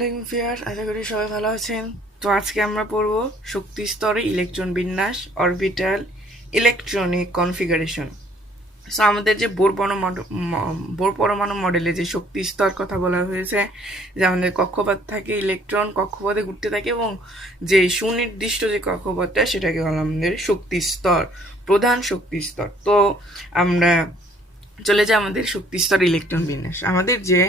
আলাইকুম ভিউয়ার্স, আশা করি সবাই ভালো আছেন। তো আজকে আমরা পড়ব শক্তি স্তরে ইলেকট্রন বিন্যাস, অরবিটাল, ইলেকট্রনিক কনফিগারেশন। সো আমাদের যে বোর পরমাণু মডেলে যে শক্তি স্তর কথা বলা হয়েছে, যে আমাদের কক্ষপথ থাকে, ইলেকট্রন কক্ষপথে ঘুরতে থাকে এবং যে সুনির্দিষ্ট যে কক্ষপথটা সেটাকে বলা আমাদের শক্তি স্তর, প্রধান শক্তি স্তর। তো আমরা চলে যাই আমাদের শক্তি স্তর ইলেকট্রন বিন্যাস। আমাদের যে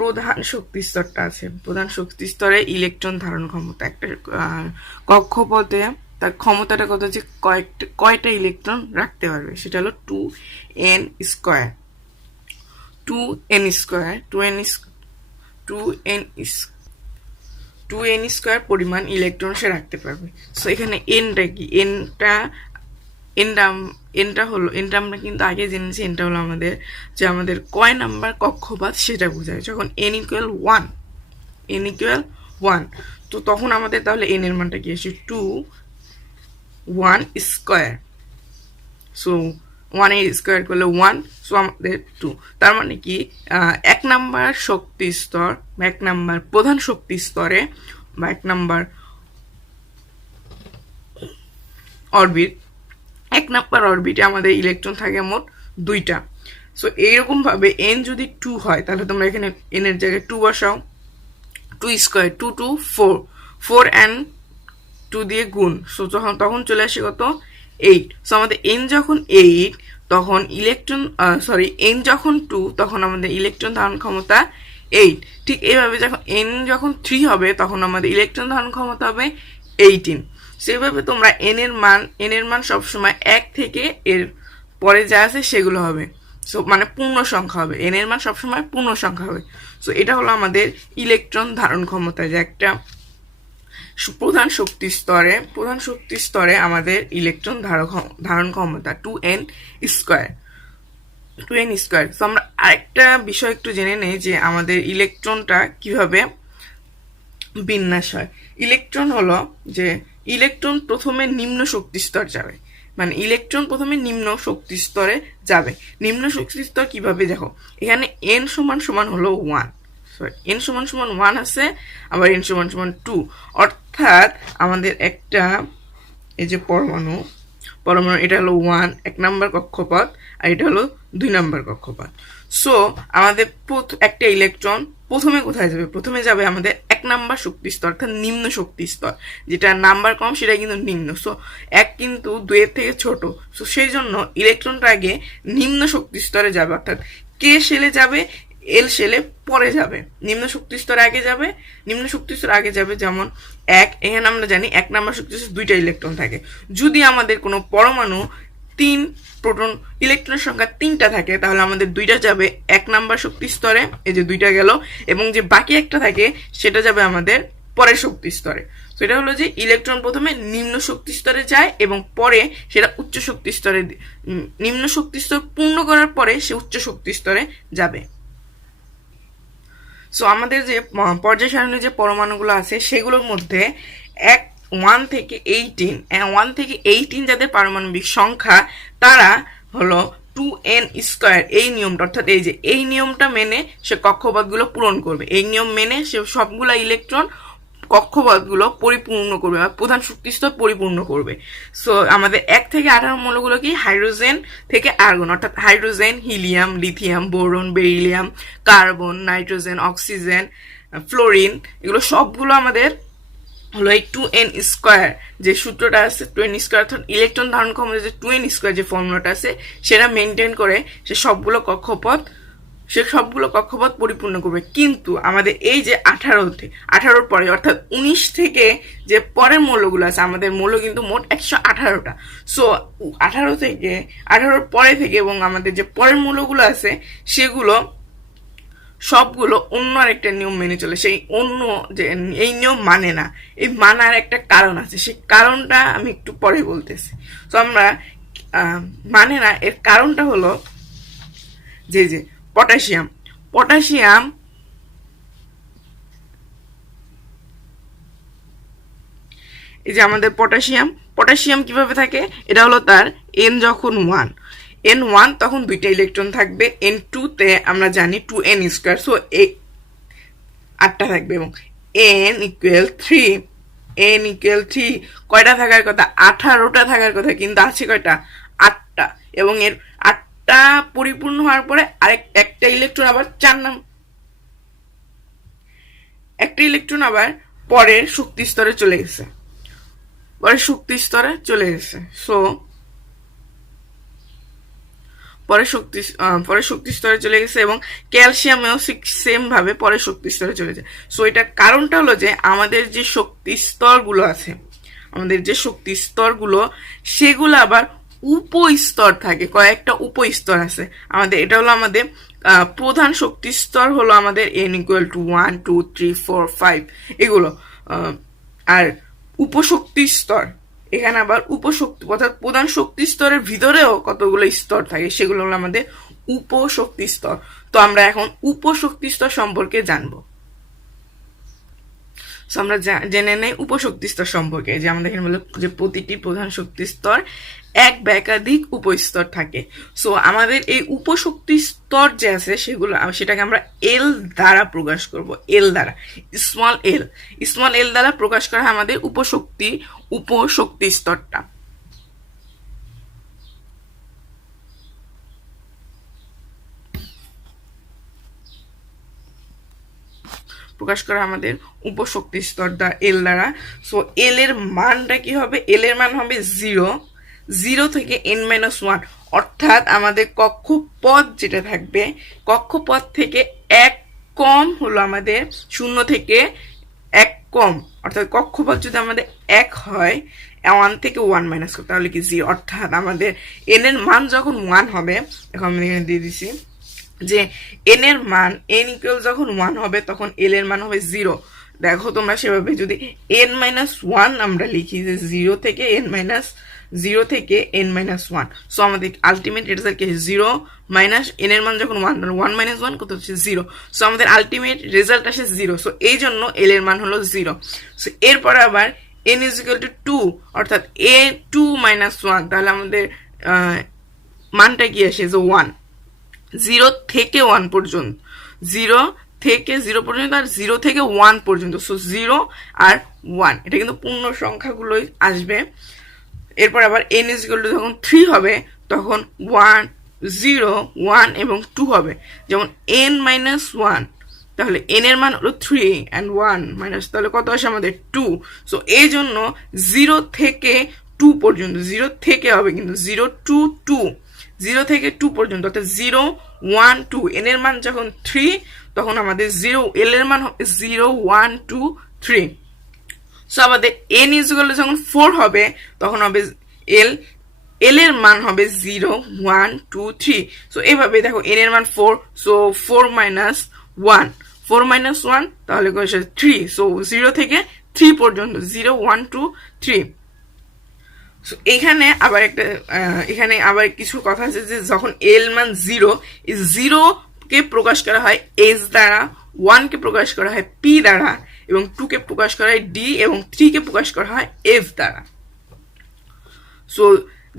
প্রধান শক্তি স্তরটা আছে, প্রধান শক্তি স্তরে ইলেকট্রন ধারণ ক্ষমতা একটা কক্ষপথে তার ক্ষমতাটা কত, হচ্ছে কয়টা ইলেকট্রন রাখতে পারবে, সেটা হলো 2n²। 2n² পরিমাণ ইলেকট্রন সে রাখতে পারবে। সো এখানে এনটা কি, এনটা আমরা কিন্তু আগে জেনেছি। এনটা হলো আমাদের যে আমাদের কয় নাম্বার কক্ষপথ সেটা বোঝায়। যখন n=1, তো তখন আমাদের তাহলে n এর মানটা কি আসে, 2 1²। সো 1² করলে 1, সো আমাদের 2। তার মানে কি 1 নাম্বার শক্তি স্তর বা 1 নাম্বার প্রধান শক্তি স্তরে বা 1 নাম্বার অরবিট, 1 নাম্বার অরবিটে আমাদের ইলেকট্রন থাকে মোট 2টা। সো এইরকম ভাবে n যদি 2 হয় তাহলে তোমরা এখানে n এর জায়গায় 2 বসাও। 2² 2 2 4, 4 and 2 দিয়ে গুণ, সো তখন চলে আসে কত, 8। সো আমাদের n যখন 8 তখন n যখন 2 তখন আমাদের ইলেকট্রন ধারণ ক্ষমতা 8। ঠিক এইভাবে যখন n যখন 3 হবে তখন আমাদের ইলেকট্রন ধারণ ক্ষমতা হবে 18। সেভাবে তোমরা n এর মান সবসময় 1 থেকে এর পরে যা আছে সেগুলো হবে, সো মানে পূর্ণ সংখ্যা হবে, n এর মান সবসময় পূর্ণ সংখ্যা হবে। সো এটা হলো আমাদের ইলেকট্রন ধারণ ক্ষমতা, যে একটা প্রধান শক্তি স্তরে আমাদের ইলেকট্রন ধারণ ক্ষমতা 2n²। তো আমরা আরেকটা বিষয় একটু জেনে নেই, যে আমাদের ইলেকট্রনটা কিভাবে বিন্যাস হয়। ইলেকট্রন হলো যে ইলেকট্রন প্রথমে নিম্ন শক্তি স্তর যাবে, মানে ইলেকট্রন প্রথমে নিম্ন শক্তি স্তরে যাবে। নিম্ন শক্তি স্তর কিভাবে, দেখো এখানে n সমান হলো 1, n সমান 1 আছে, আবার n সমান 2, অর্থাৎ আমাদের একটা এই যে পরমাণু এটা হলো 1 নাম্বার কক্ষপথ, আর এটা হলো 2 নাম্বার কক্ষপথ। সো আমাদের একটা ইলেকট্রন প্রথমে কোথায় যাবে, প্রথমে যাবে আমাদের 1 নাম্বার শক্তি স্তর, অর্থাৎ নিম্ন শক্তি স্তর, যেটা নাম্বার কম সেটা কিন্তু নিম্ন। সো 1 কিন্তু 2 এর থেকে ছোট, সো সেই জন্য ইলেকট্রনটা আগে নিম্ন শক্তি স্তরে যাবে, অর্থাৎ কে শেলে যাবে, এল শেলে পরে যাবে, নিম্ন শক্তি স্তরে আগে যাবে। যেমন এখানে আমরা জানি 1 নাম্বার শক্তি স্তরে 2টা ইলেকট্রন থাকে। যদি আমাদের কোনো পরমাণু 3 প্রোটন, ইলেকট্রনের সংখ্যা 3টা থাকে, তাহলে আমাদের 2টা যাবে 1 নাম্বার শক্তি স্তরে, এই যে 2টা গেল, এবং যে বাকি একটা থাকে সেটা যাবে আমাদের পরের শক্তি স্তরে। তো এটা হলো যে ইলেকট্রন প্রথমে নিম্ন শক্তি স্তরে যায় এবং পরে সেটা উচ্চ শক্তি স্তরে, নিম্ন শক্তি স্তর পূর্ণ করার পরে সে উচ্চ শক্তি স্তরে যাবে। সো আমাদের যে পর্যায় সারণীর যে পরমাণুগুলো আছে সেগুলোর মধ্যে 1 থেকে 18 যাদের পারমাণবিক সংখ্যা, তারা হলো 2n², এই নিয়মটা, অর্থাৎ এই নিয়মটা মেনে সে কক্ষপথগুলো পূরণ করবে। এই নিয়ম মেনে সে সবগুলা ইলেকট্রন কক্ষপথগুলো পরিপূর্ণ করবে বা প্রধান শক্তি স্তর পরিপূর্ণ করবে। সো আমাদের 1 থেকে 18 মৌলগুলো কি, হাইড্রোজেন থেকে আর্গন, অর্থাৎ hydrogen, helium, lithium, boron, beryllium, carbon, nitrogen, oxygen, fluorine, এগুলো সবগুলো আমাদের হলো এই 2n², যে সূত্রটা আছে 2n², অর্থাৎ ইলেকট্রন ধারণ ক্ষমতা যে 2n² যে ফর্মুলাটা আছে সেটা মেনটেন করে সে সবগুলো কক্ষপথ পরিপূর্ণ করবে। কিন্তু আমাদের এই যে 18 পরে, অর্থাৎ 19 থেকে যে পরের মৌলগুলো আছে, আমাদের মৌল কিন্তু মোট 118টা। সো 18 পরে থেকে এবং আমাদের যে পরের মৌলগুলো আছে সেগুলো সবগুলো অন্য আরেকটা নিয়ম মেনে চলে। সেই অন্য যে এই নিয়ম মানে না, এই মানার একটা কারণ আছে, সেই কারণটা আমি একটু পরে বলতেছি। তো আমরা মানে না, এর কারণটা হলো যে পটাশিয়াম এই যে আমাদের পটাশিয়াম কিভাবে থাকে, এটা হলো তার n যখন 1 তখন 2টা ইলেকট্রন থাকবে, n2 তে আমরা জানি 2n², সো 8টা থাকবে, এবং n ইকুয়াল 3, n ইকুয়াল 3 কয়টা থাকার কথা? 18টা থাকার কথা, কিন্তু আছে কয়টা? 8টা। এবং এর 8টা পরিপূর্ণ হওয়ার পরে একটা ইলেকট্রন আবার একটা ইলেকট্রন আবার পরের শক্তি স্তরে চলে গেছে, সো পরের শক্তি স্তরে চলে গেছে, এবং ক্যালসিয়ামেও সেম ভাবে পরের শক্তি স্তরে চলে যায়। সো এটার কারণটা হলো যে আমাদের যে শক্তি স্তরগুলো আছে, সেগুলো আবার উপস্তর থাকে, কয়েকটা উপস্তর আছে আমাদের। এটা হলো আমাদের প্রধান শক্তি স্তর হলো আমাদের n ইকুয়াল টু 1 2 3 4 5 এগুলো। আর উপশক্তি স্তর, এখানে আবার উপশক্তি অর্থাৎ প্রধান শক্তি স্তরের ভিতরেও কতগুলো স্তর থাকে, সেগুলো হলো আমাদের উপশক্তি স্তর। তো আমরা এখন উপশক্তি স্তর সম্পর্কে জানবো। আমরা জেনে নেই উপশক্তি স্তর সম্পর্কে, যে আমাদের এখানে বললো যে প্রতিটি প্রধান শক্তি স্তর এক বা একাধিক উপস্তর থাকে। সো আমাদের এই উপশক্তি স্তর যে আছে সেটাকে আমরা এল দ্বারা প্রকাশ করব, এল দ্বারা, স্মল এল দ্বারা প্রকাশ করা আমাদের উপশক্তি স্তরটা। প্রকাশ করা আমাদের উপশক্তি স্তর এল দ্বারা। সো এল এর মানটা কি হবে? এল এর মান হবে 0 থেকে n-1, অর্থাৎ আমাদের কক্ষপথ যেটা থাকবে, কক্ষপথ থেকে 1 কম হলো আমাদের 0 থেকে 1 কম, অর্থাৎ কক্ষপথ যদি আমাদের 1 হয়, 1 থেকে 1 মাইনাস করতে, তাহলে কি 0, অর্থাৎ আমাদের n এর মান যখন 1 হবে, এখন আমি এখানে দিয়ে দিছি যে n এর মান n ইকুয়াল যখন 1 হবে তখন l এর মান হবে 0। দেখো তোমরা সেভাবে যদি n-1 আমরা লিখি, যে 0 থেকে n-1, সো আমাদের আলটিমেট রেজাল্ট কি 0 মাইনাস n এর মান যখন 1 মাইনাস 1 কত হচ্ছে 0, সো আমাদের আলটিমেট রেজাল্ট আসে 0। সো এই জন্য l এর মান হলো 0। সো এরপরে আবার n ইজ ইকুয়াল টু 2, অর্থাৎ a2 মাইনাস 1, তাহলে আমাদের মানটা কি আসে? যে 1, 0 থেকে 1 পর্যন্ত, 0 থেকে 0 পর্যন্ত, আর 0 থেকে 1 পর্যন্ত। সো 0 আর 1 এটা কিন্তু পূর্ণ সংখ্যাগুলোই আসবে। এরপর আবার n ইজ ইকুয়াল টু যখন 3 হবে তখন 1 0 1 এবং 2 হবে, যেমন n-1, তাহলে n এর মান হলো 3 and 1 মাইনাস, তাহলে কত আসে আমাদের 2। সো এই জন্য 0 থেকে 2 পর্যন্ত, 0 থেকে হবে কিন্তু 0 to 2, 0 থেকে 2 পর্যন্ত, অর্থাৎ 0 1 2, n এর মান যখন 3 তখন আমাদের 0 l এর মান হবে 0 1 2 3। সো আমাদের n ইজ ইকুয়াল যখন 4 হবে তখন হবে l এর মান হবে 0 1 2 3। সো এইভাবে দেখো n এর মান 4, সো 4 মাইনাস 1 তাহলে 3। সো 0 থেকে 3 পর্যন্ত, 0 1 2 3। সো এখানে আবার কিছু কথা আছে, যে যখন l মান 0, এই 0 কে প্রকাশ করা হয় h দ্বারা, 1 কে প্রকাশ করা হয় p দ্বারা, এবং 2 কে প্রকাশ করা হয় d, এবং 3 কে প্রকাশ করা হয় f দ্বারা। সো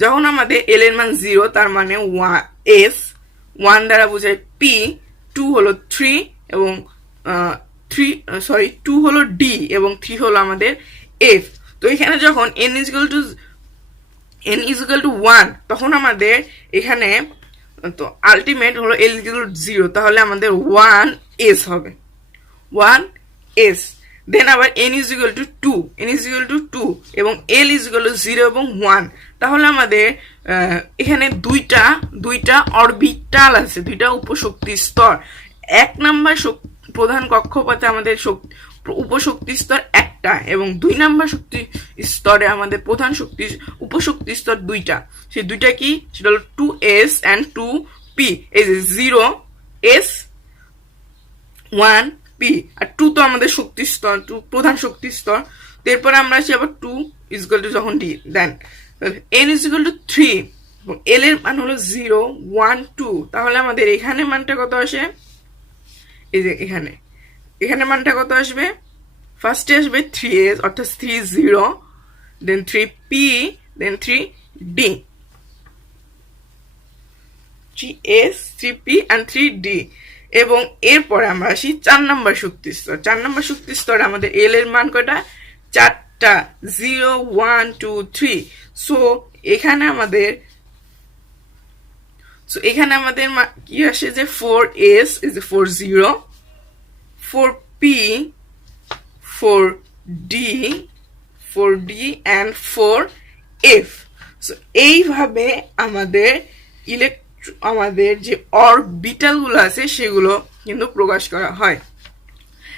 যখন আমাদের l এর মান 0, তার মানে s, 1 দ্বারা বোঝায় p, 2 হলো 3 এবং 2 হলো d, এবং 3 হলো আমাদের f। তো এখানে যখন n ইজ ইকুয়াল টু 1, তখন আমাদের এখানে তো আলটিমেট হলো l ইকুয়াল টু 0, তাহলে আমাদের 1s হবে, 1s। দেন আবার n ইজ ইকুয়াল টু 2, এবং l ইজ ইকুয়াল টু 0 এবং 1, তাহলে আমাদের এখানে দুইটা অরবিটাল আছে, দুইটা উপশক্তি স্তর। 1 নাম্বার প্রধান কক্ষপথে আমাদের উপশক্তি স্তর একটা, এবং 2 নাম্বার শক্তি স্তরে আমাদের প্রধান উপশক্তি স্তর 2টা। সেই 2টা কি? সেটা হলো 2s and 2p। এই যে 0s 1p আর 2 তো আমাদের শক্তি স্তর, 2 প্রধান শক্তি স্তর। এরপরে আমরা আসি আবার 2 ইজ ইকুয়াল টু যখন d, then n is equal to 3 এবং l এর মান হলো 0 1 2, তাহলে আমাদের এখানে মানটা কত আসে? এই যে এখানে মানটা কত আসবে? ফার্স্টে আসবে 3s, অর্থাৎ 30, দেন 3p, then 3d, 3s 3p and 3d। এবং এরপরে আমরা আসি 4 নম্বর শক্তি স্তর। 4 নম্বর শক্তি স্তরে আমাদের এল এর মান কয়টা? 4টা, 0 1 2 3। সো এখানে আমাদের কি আসে যে 4s is 40, 4p, 4d, 4d and 4f। So এইভাবে আমাদের আমাদের যে অরবিটাল গুলো আছে সেগুলো কিন্তু প্রকাশ করা হয়।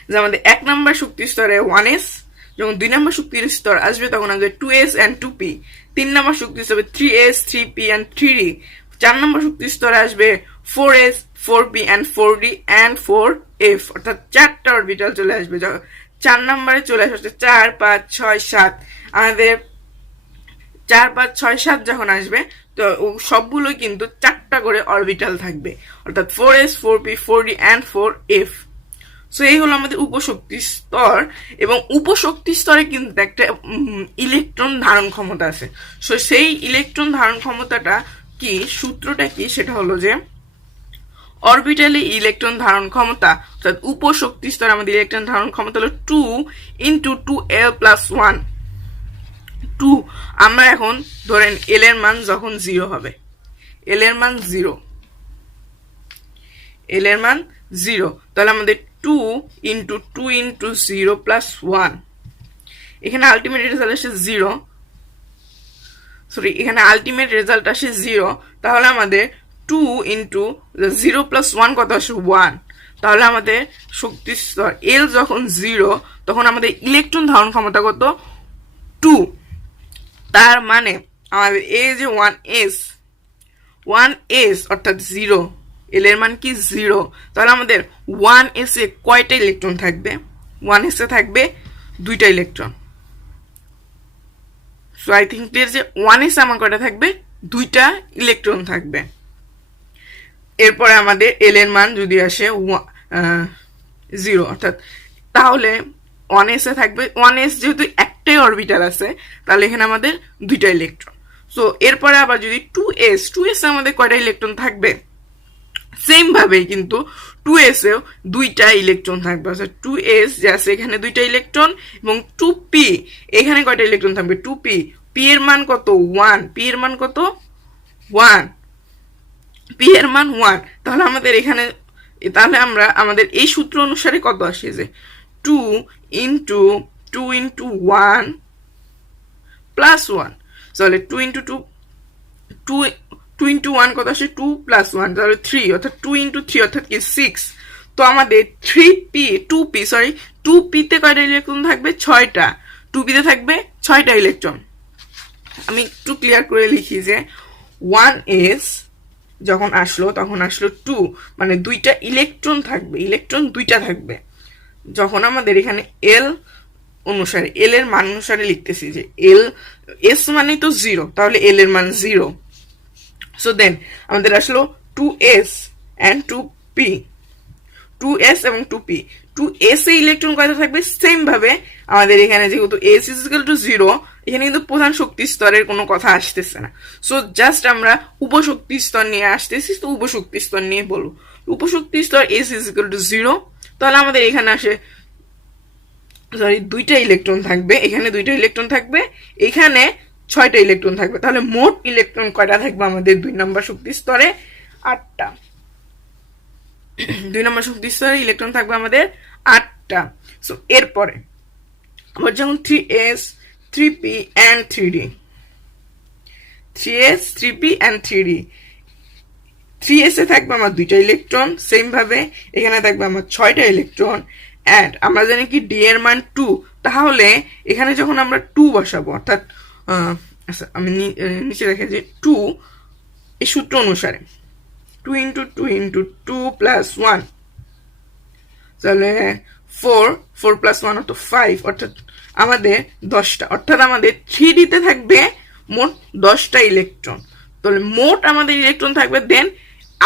যে আমাদের 1 নম্বর শক্তি স্তরে 1s, যখন 2 নম্বর শক্তির স্তর আসবে তখন আসবে 2s and 2p, 3 নম্বর শক্তি স্তরে 3s, 3p and 3d, 4 নম্বর শক্তি স্তরে আসবে 4s, 4p and 4d and 4f, অর্থাৎ 4টা অরবিটাল চলে আসবে। 4 নম্বরে চলে আসছে 4 5 6 7। আমাদের 4 5 6 7 যখন আসবে তো সবগুলো কিন্তু 4টা করে অরবিটাল থাকবে, অর্থাৎ 4s, 4p, 4d and 4f। So এই হলো আমাদের উপশক্তি স্তর। এবং উপশক্তি স্তরে কিন্তু একটা ইলেকট্রন ধারণ ক্ষমতা আছে। সো সেই ইলেকট্রন ধারণ ক্ষমতাটা কি, সূত্রটা কি, সেটা হলো যে অরবিটালে ইলেকট্রন ধারণ ক্ষমতা, অর্থাৎ উপশক্তি স্তরে আমাদের ইলেকট্রন ধারণ ক্ষমতা হলো 2 × 2l + 1। 2 আমরা এখন ধরেন এল এর মান যখন 0 হবে, এল এর মান 0, এল এর মান 0, তাহলে আমাদের 2 × 2 × 0 + 1। এখানে আলটিমেট রেজাল্ট আসে 0, সরি এখানে আলটিমেট রেজাল্ট আসে 0। তাহলে আমাদের 2 × 0 + 1 কত আসে? 1। তাহলে আমাদের শক্তি স্তর এল যখন 0 তখন আমাদের ইলেকট্রন ধারণ ক্ষমতা কত? 2। তার মানে আমাদের এ যে 1s অর্থাৎ 0, এল এর মান কি? 0। তাহলে আমাদের 1s এ কয়টা ইলেকট্রন থাকবে? 1s এ থাকবে 2টা electron. So I think clear যে 1s আমার কয়টা থাকবে? 2টা ইলেকট্রন থাকবে। এরপরে আমাদের এল এর মান যদি আসে 0, অর্থাৎ তাহলে 1s এ থাকবে, 1s যেহেতু একটাই অরবিটাল আছে তাহলে এখানে আমাদের 2টা ইলেকট্রন। সো এরপরে আবার যদি 2s এ আমাদের কয়টা ইলেকট্রন থাকবে? সেম ভাবে কিন্তু 2s এও 2টা ইলেকট্রন থাকবে, অর্থাৎ 2s যে আছে এখানে 2টা ইলেকট্রন, এবং 2p এখানে কয়টা ইলেকট্রন থাকবে? 2p, p এর মান কত? 1, p এর মান কত? 1, p এর মান 1। তাহলে আমাদের এখানে, তাহলে আমরা আমাদের এই সূত্র অনুসারে কত আসে যে 2 × 1 + 1। তাহলে 2 × 1 কত আসে? 2 + 1, তাহলে 3, অর্থাৎ 2 × 3 অর্থাৎ কি 6। তো আমাদের 2p তে কয়টা ইলেকট্রন থাকবে? 6টা। 2p তে থাকবে 6টা ইলেকট্রন। আমি একটু ক্লিয়ার করে লিখি যে 1s যখন আসলো তখন আসলো 2, মানে 2টা ইলেকট্রন থাকবে, ইলেকট্রন 2টা থাকবে। যখন আমাদের এখানে এল অনুসারে, এল এর মান অনুসারে লিখতেছি যে এস মানে তো 0, তাহলে এল এর মান 0। সো দেন আমাদের আসলো 2s and 2p, 2s এবং 2p। 2s এ ইলেকট্রন কয়টা থাকবে? সেম ভাবে আমাদের এখানে যেহেতু s = 0, এখানে কিন্তু প্রধান শক্তি স্তরের কোনো কথা আসতেছে না। সো জাস্ট আমরা উপশক্তি স্তর নিয়ে আসতেছি। তো উপশক্তি স্তর নিয়ে বলবো, উপশক্তি স্তর s = 0, তাহলে আমাদের এখানে আসে 2টা ইলেকট্রন থাকবে, এখানে 2টা ইলেকট্রন থাকবে, এখানে 6টা ইলেকট্রন থাকবে। তাহলে মোট ইলেকট্রন কয়টা থাকবে আমাদের 2 নম্বর শক্তি স্তরে? 8টা। 2 নম্বর শক্তি স্তরে ইলেকট্রন থাকবে আমাদের 8টা। সো এরপরে আবার যখন 3s, 3p and 3d, 3s, 3p and 3d, 3s এ থাকবে আমার 2টা ইলেকট্রন, সেম ভাবে এখানে থাকবে আমার 6টা ইলেকট্রন। এন্ড আমরা জানি কি ডি এর মান 2, তাহলে এখানে যখন আমরা 2 বসাবো, অর্থাৎ আচ্ছা আমি নিচে রেখে যে 2 এই সূত্র অনুসারে 2 × 2 × 2 + 1, তাহলে 4 + 1 তো 5, অর্থাৎ আমাদের 10টা, অর্থাৎ আমাদের 3d তে থাকবে মোট 10টা ইলেকট্রন। তাহলে মোট আমাদের ইলেকট্রন থাকবে দেন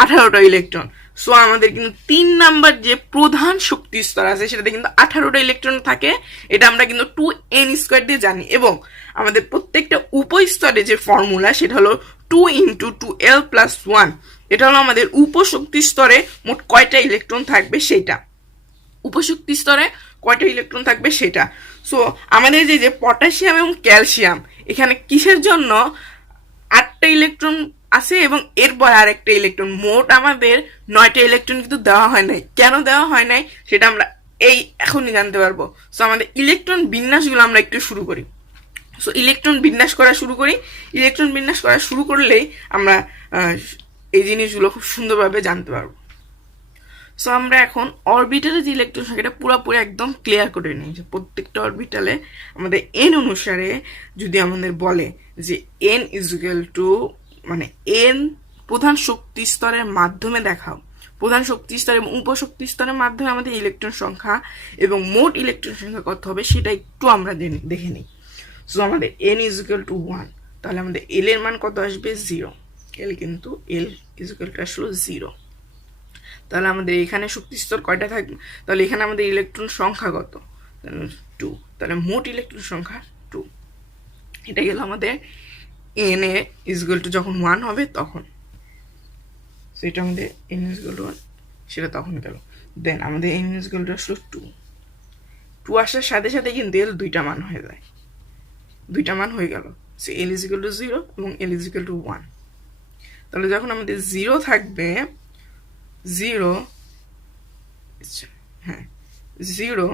18টা ইলেকট্রন। সো আমাদের কিন্তু 3 নাম্বার যে প্রধান শক্তি স্তর আছে সেটাতে কিন্তু 18টা ইলেকট্রন থাকে। এটা আমরা কিন্তু 2n² দিয়ে জানি। এবং আমাদের প্রত্যেকটা উপস্তরে যে ফর্মুলা সেটা হলো 2 × 2l + 1, এটা হলো আমাদের উপশক্তি স্তরে মোট কয়টা ইলেকট্রন থাকবে সেটা, উপশক্তি স্তরে কয়টা ইলেকট্রন থাকবে সেটা। সো আমাদের যে পটাশিয়াম এবং ক্যালসিয়াম, এখানে কিসের জন্য 8টা ইলেকট্রন আছে এবং এরপর আরেকটা ইলেকট্রন, মোট আমাদের 9টা ইলেকট্রন কিন্তু দেওয়া হয় নাই। কেন দেওয়া হয় নাই সেটা আমরা এখনই জানতে পারবো। সো আমাদের ইলেকট্রন বিন্যাসগুলো আমরা একটু শুরু করি। সো ইলেকট্রন বিন্যাস করা শুরু করি। ইলেকট্রন বিন্যাস করা শুরু করলেই আমরা এই জিনিসগুলো খুব সুন্দরভাবে জানতে পারবো। সো আমরা এখন অরবিটালে যে ইলেকট্রন সংখ্যাটা পুরোপুরি একদম ক্লিয়ার করে নিই যে প্রত্যেকটা অরবিটালে আমাদের এন অনুসারে যদি আমাদের বলে যে এন ইজুয়াল টু, মানে এন প্রধান শক্তি স্তরের মাধ্যমে দেখাও, প্রধান শক্তি স্তর এবং উপশক্তি স্তরের মাধ্যমে আমাদের ইলেকট্রন সংখ্যা এবং মোট ইলেকট্রন সংখ্যা কত হবে সেটা একটু আমরা দেখে নিই। সো আমাদের এন ইজুয়াল টু 1, তাহলে আমাদের এল এর মান কত আসবে 0। এল কিন্তু এল ইজুয়াল টু আসলো 0। তাহলে আমাদের এখানে শক্তি স্তর কয়টা থাকবে, তাহলে এখানে আমাদের ইলেকট্রন সংখ্যা কত, 2। তাহলে মোট ইলেকট্রন সংখ্যা 2। এটা গেল আমাদের এন এ ইজুয়াল টু যখন 1 হবে তখন, সেটা আমাদের এন ইজুয়াল টু 1 সেটা তখন গেল। দেন আমাদের এন ইজুয়াল টু আসলো 2 আসার সাথে সাথে কিন্তু এল 2টা মান হয়ে যায়, 2টা মান হয়ে গেল। সো এল ইজুয়াল টু 0 এবং এল ইজুয়াল টু 1। তাহলে যখন আমাদের 0 থাকবে, 0, হ্যাঁ 0,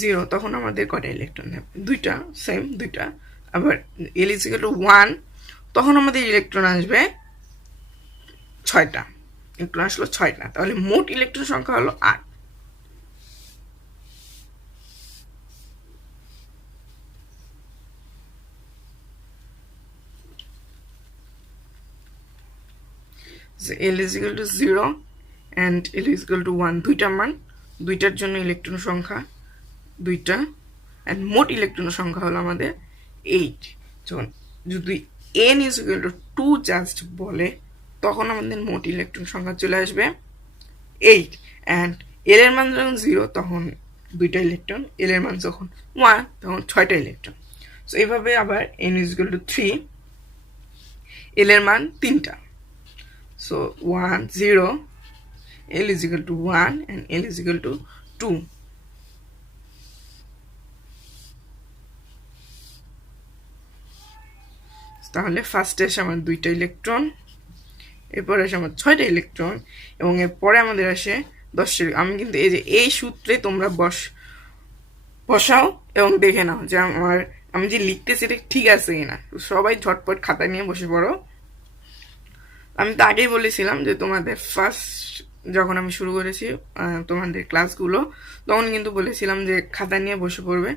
0, তখন আমাদের কয়টা ইলেকট্রন থাকবে, 2টা, সেম 2টা। আবার এল ইজুয়াল টু 1, তখন আমাদের ইলেকট্রন আসবে 6টা, ইলেকট্রন আসলো 6টা। তাহলে মোট ইলেকট্রন সংখ্যা হলো 8। L is equal to 0 and L is equal to 1, 2টা মান, 2টার জন্য ইলেকট্রন সংখ্যা 2টা, অ্যান্ড মোট ইলেকট্রন সংখ্যা হলো আমাদের 8। যখন যদি n is equal to 2 just বলে তখন আমাদের মোট ইলেকট্রন সংখ্যা চলে আসবে 8, অ্যান্ড এল এর মান যখন 0 তখন 2টা ইলেকট্রন, এল এর মান যখন 1 তখন 6টা ইলেকট্রন। সো এইভাবে আবার n is equal to 3, এল এর মান 3টা। So 1, 0, L is equal to 1 and L is equal to 2. তাহলে ফার্স্টে আসে আমার 2টা ইলেকট্রন, এরপরে আসে আমার 6টা ইলেকট্রন, এবং এরপরে আমাদের আসে 10টা। আমি কিন্তু এই সূত্রে তোমরা বসাও এবং দেখে নাও যে আমি যে লিখতেছি এটা ঠিক আছে কিনা। সবাই ঝটপট খাতা নিয়ে বসে পড়ো। আমি তো আগেই বলেছিলাম যে তোমাদের ফার্স্ট যখন আমি শুরু করেছি তোমাদের ক্লাসগুলো, তখন কিন্তু বলেছিলাম যে খাতা নিয়ে বসে পড়বে।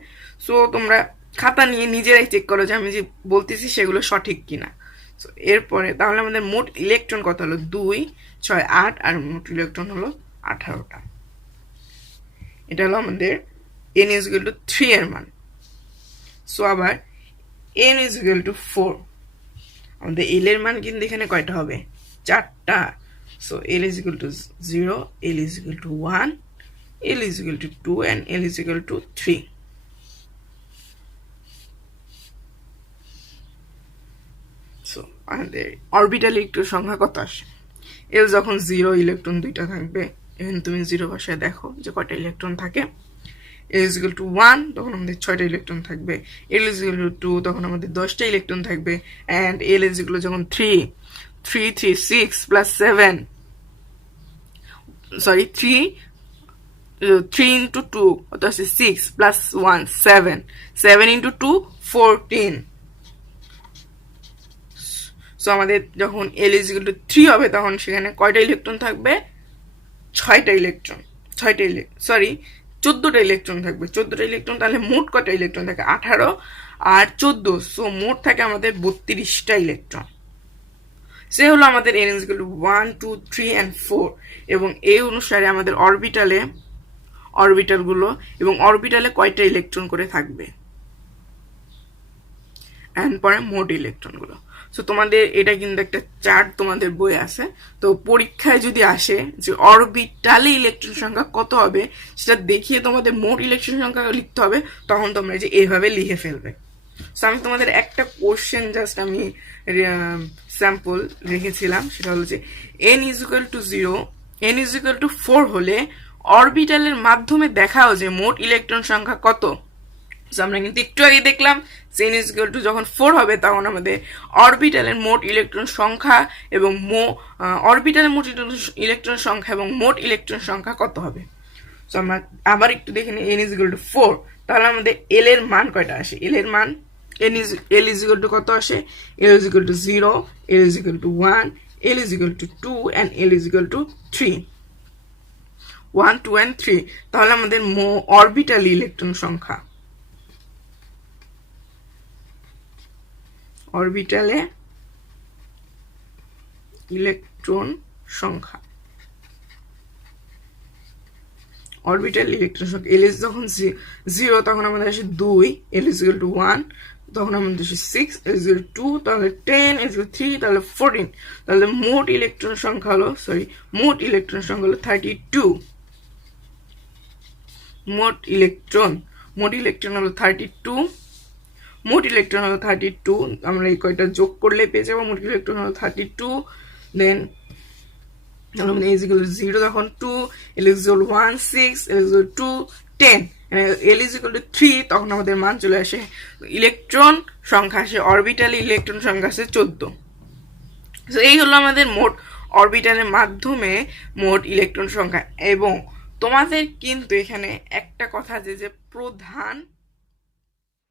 সো তোমরা খাতা নিয়ে নিজেরাই চেক করো যে আমি যে বলতেছি সেগুলো সঠিক কিনা। সো এরপরে তাহলে আমাদের মোট ইলেকট্রন কত হলো, 2, 6, 8, আর মোট ইলেকট্রন হলো 18টা। এটা হলো আমাদের n is equal to 3 এর মান। সো আবার n is equal to 4, আমাদের l এর মান কিন্তু এখানে কয়টা হবে, 4টা। So l is equal to 0, l is equal to 1, l is equal to 2, and l is equal to 3. So আমাদের অরবিটাল ইলেকট্রন সংখ্যা কত আসে, l যখন 0 ইলেকট্রন 2টা থাকবে, এখানে তুমি 0 বসায় দেখো যে কয়টা ইলেকট্রন থাকে। l is equal to 1 তখন আমাদের 6টা ইলেকট্রন থাকবে, l is equal to 2 তখন আমাদের 10টা ইলেকট্রন থাকবে, and l is equal to যখন 3, 6 plus 7, সরি 3 into 2 অর্থাৎ 6 plus 1 7 into 2 14। সো আমাদের যখন l is equal to 3 হবে তখন সেখানে কয়টা ইলেকট্রন থাকবে, 6টা ইলেকট্রন, 14টা ইলেকট্রন থাকবে, 14টা ইলেকট্রন। তাহলে মোট কয়টা ইলেকট্রন থাকে, 18 আর 14, সো মোট থাকে আমাদের 32টা ইলেকট্রন। সে হলো আমাদের n is equal to 1, 2, 3 and 4, এবং এই অনুসারে আমাদের অরবিটালগুলো এবং অরবিটালে কয়টা ইলেকট্রন করে থাকবে, এন্ড পরে মোট ইলেকট্রনগুলো। সো তোমাদের এটা কিন্তু একটা চার্ট তোমাদের বই আছে, তো পরীক্ষায় যদি আসে যে অরবিটালে ইলেকট্রন সংখ্যা কত হবে সেটা দেখিয়ে তোমাদের মোট ইলেকট্রন সংখ্যা লিখতে হবে, তখন তোমরা যে এইভাবে লিখে ফেলবে। সো আমি তোমাদের একটা কোশ্চেন জাস্ট আমি স্যাম্পল রেখেছিলাম, সেটা হলো যে n is equal two 0, n is equal two 4 হলে অরবিটালের মাধ্যমে দেখাও যে মোট ইলেকট্রন সংখ্যা কত। আমরা কিন্তু একটু আগে দেখলাম যে n ইজ ইকুয়াল টু যখন 4 হবে তখন আমাদের অরবিটালের মোট ইলেকট্রন সংখ্যা এবং অরবিটালের মোট ইলেকট্রন সংখ্যা এবং মোট ইলেকট্রন সংখ্যা কত হবে। সো আমরা আবার একটু দেখে নিই n ইজ ইকুয়াল টু 4, তাহলে আমাদের l এর মান কয়টা আসে, l এর মান l ইজ ইকুয়াল টু কত আসে, l is equal two 0, l is equal two 1, l is equal two 2 and l is equal to 3, 1 2 and 3। তাহলে আমাদের অরবিটাল ইলেকট্রন সংখ্যা, অরবিটালে ইলেকট্রন সংখ্যা, অরবিটাল ইলেকট্রন সংখ্যা এল ইজ যখন 0 তখন আমাদের আসে 2, এল ইজ ইকুয়াল টু 1 তখন আমাদের আসে 6, এল ইজ ইকুয়াল টু 2 তাহলে 10, এল ইজ ইকুয়াল 3 তাহলে 14। তাহলে মোট ইলেকট্রন সংখ্যা হলো মোট ইলেকট্রন সংখ্যা হলো 32। মোট ইলেকট্রন হলো 32, মোট ইলেকট্রন হলো 32। আমরা এই কয়টা যোগ করলে পেয়ে যাবো মোট ইলেকট্রন হলো 32। দেন আমাদের is equal to 0 তখন 2, l is equal to 1 6, l is equal to 10, l is equal to 3 তখন আমাদের মান চলে আসে, ইলেকট্রন সংখ্যা আসে, অরবিটালে ইলেকট্রন সংখ্যা আসে 14। তো এই হলো আমাদের মোট অরবিটালের মাধ্যমে মোট ইলেকট্রন সংখ্যা। এবং তোমাদের কিন্তু এখানে একটা কথা যে প্রধান